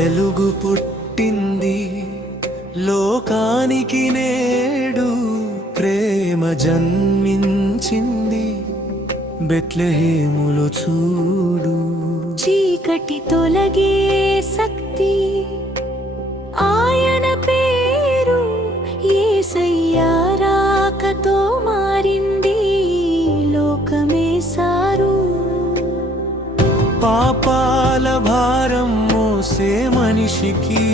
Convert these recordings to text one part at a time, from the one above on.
వెలుగు పుట్టింది లోకానికి నేడు, ప్రేమ జన్మించింది బెత్లెహేములో చూడు. చీకటి తొలగే శక్తి ఆయన పేరు, యేసయ్య రాకతో మారింది లోకమే సారు. పాపాల భారం మోసే మనిషికి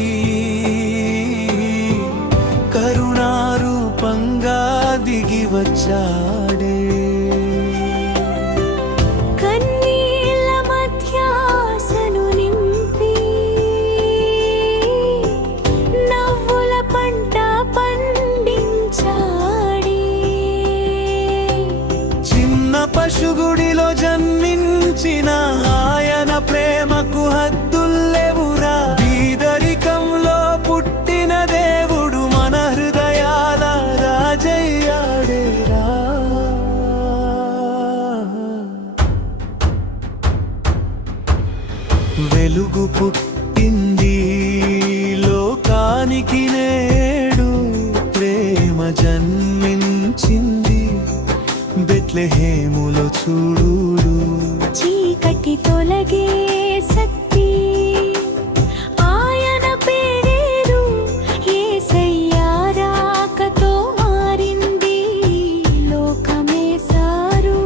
కరుణారూపంగా దిగి వచ్చాడే. కన్నీళ్ళ మధ్య ఆశను నింపి నవ్వుల పంట పండించాడే. చిన్న పశుగుడిలో జన్మించిన ఆయన ప్రేమకు హద్దుల్లెవురా. బీదరికంలో పుట్టిన దేవుడు మన హృదయాల రాజయ్యాడేరా. వెలుగు పుట్టింది లోకానికి నేడు, ప్రేమ జన్మించింది బెత్లెహేములో చూడు. చీకటి తొలగే శక్తి ఆయన పేరు, యేసయ్య రాకతో మారింది లోకమే సారు.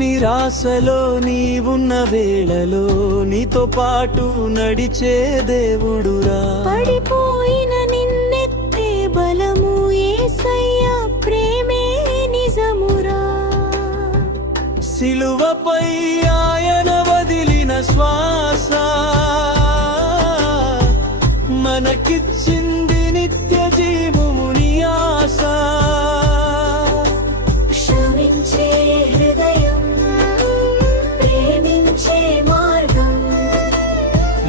నిరాశలో నీవున్న వేళలో నీతో పాటు నడిచే దేవుడురా. పడిపోయిన నిన్నెత్తే బలము యేసయ్య ప్రేమే నిజమురా. సిలువపై ఆయన వదిలిన శ్వాస మనకిచ్చింది నిత్య జీవముని ఆశ. క్షమించే హృదయం, ప్రేమించే మార్గం,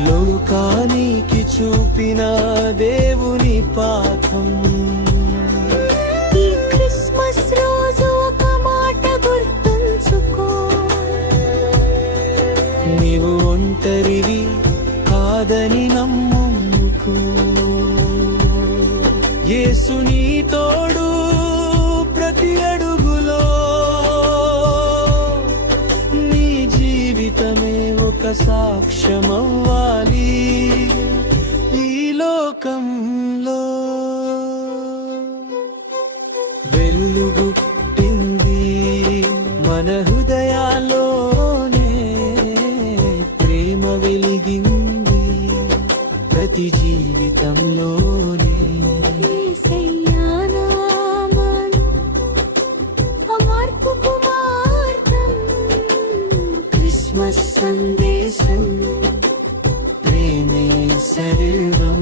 లోకానికి చూపిన దేవుని పాఠం. ఈ క్రిస్మస్ రోజు ఒక మాట గుర్తుంచుకో, నీవు ఒంటరివి కాదని నమ్ముకో. యేసు నీ తోడు ప్రతి అడుగులో, నీ జీవితమే ఒక సాక్ష్యమవ్వాలి ఈ లోకంలో. వెలుగు పుట్టింది మన హృదయాల్లోనే, ప్రేమ వెలిగింది ప్రతి జీవితంలోనే. యేసయ్య నామం మార్పుకు మార్గం, క్రిస్మస్ సందేశం ప్రేమే సర్వం.